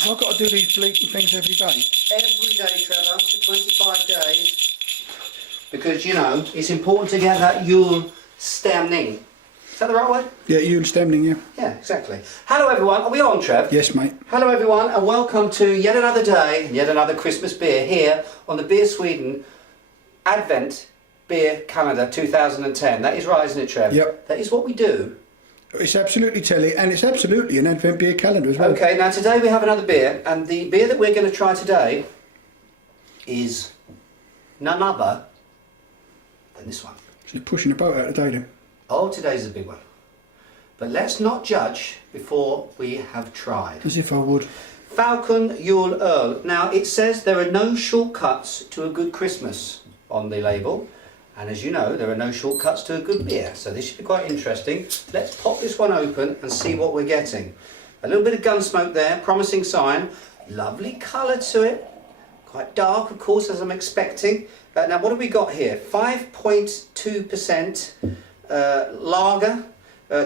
Have I got to do these bleating things every day? Every day, Trevor, for 25 days. Because, you know, it's important to get that Yule stemming. Is that the right word? Yeah, Yule stemming, yeah. Yeah, exactly. Hello, everyone. Are we on, Trev? Yes, mate. Hello, everyone, and welcome to yet another day and yet another Christmas beer here on the Beer Sweden Advent Beer Calendar 2010. That is right, isn't it, Trev? Yep. That is what we do. It's absolutely telly, and it's absolutely an Advent beer calendar as well. Okay, now today we have another beer, and the beer that we're going to try today is none other than this one. So you're pushing the boat out today then. Oh, today's a big one. But let's not judge before we have tried. As if I would. Falcon Yule Earl. Now, it says there are no shortcuts to a good Christmas on the label. And as you know, there are no shortcuts to a good beer. So this should be quite interesting. Let's pop this one open and see what we're getting. A little bit of gun smoke there, promising sign. Lovely colour to it. Quite dark, of course, as I'm expecting. Now, what have we got here? 5.2% lager.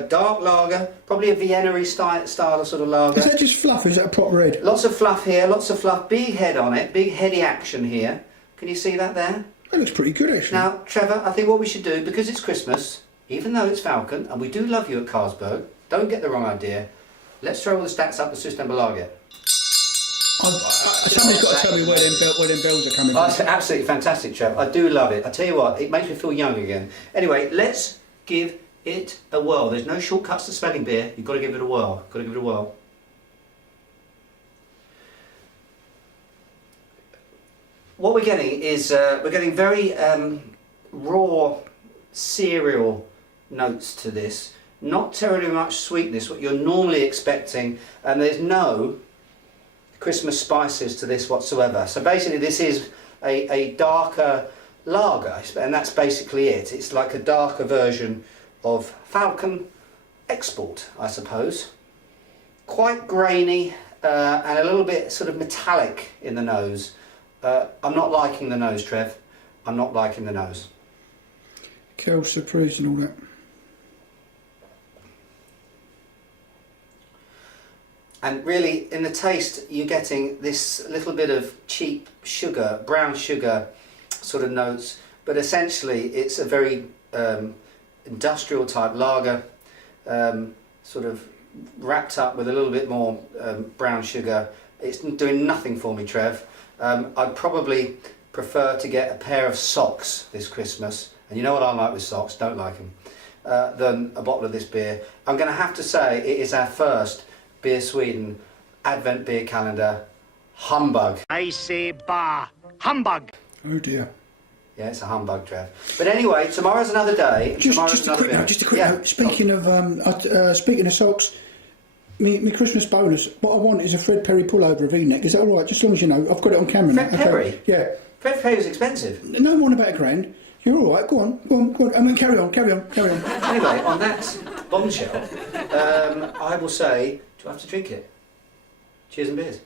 Dark lager, probably a Vienna style sort of lager. Is that just fluff or is that a proper red? Lots of fluff here, lots of fluff. Big head on it, big heady action here. Can you see that there? That looks pretty good actually. Now, Trevor, I think what we should do, because it's Christmas, even though it's Falcon, and we do love you at Carlsberg, don't get the wrong idea, let's throw all the stats up the Systembolaget. Somebody's got to tell me where them bells are coming from. It's absolutely fantastic, Trevor. I do love it. I tell you what, it makes me feel young again. Anyway, let's give it a whirl. There's no shortcuts to smelling beer. You've got to give it a whirl. Got to give it a whirl. What we're getting is we're getting very raw cereal notes to this. Not terribly much sweetness, what you're normally expecting, and there's no Christmas spices to this whatsoever. So basically, this is a darker lager, and that's basically it. It's like a darker version of Falcon Export, I suppose. Quite grainy and a little bit sort of metallic in the nose. I'm not liking the nose, Trev. I'm not liking the nose. Kel surprise and all that. And really, in the taste, you're getting this little bit of cheap sugar, brown sugar sort of notes, but essentially it's a very industrial type lager, sort of wrapped up with a little bit more brown sugar. It's doing nothing for me, Trev. I'd probably prefer to get a pair of socks this Christmas, and you know what I like with socks, don't like them, than a bottle of this beer. I'm going to have to say it is our first Beer Sweden Advent Beer Calendar Humbug. I say Bah Humbug. Oh dear. Yeah, it's a humbug, Trev. But anyway, tomorrow's another day. Just a quick note. Speaking of socks, me Christmas bonus. What I want is a Fred Perry pullover of V-neck. Is that all right? Just as long as you know, I've got it on camera. Fred Perry? Okay. Yeah. Fred Perry was expensive. No more than about £1,000. You're all right. Go on. I mean, carry on. Anyway, on that bombshell, I will say, do I have to drink it? Cheers and beers.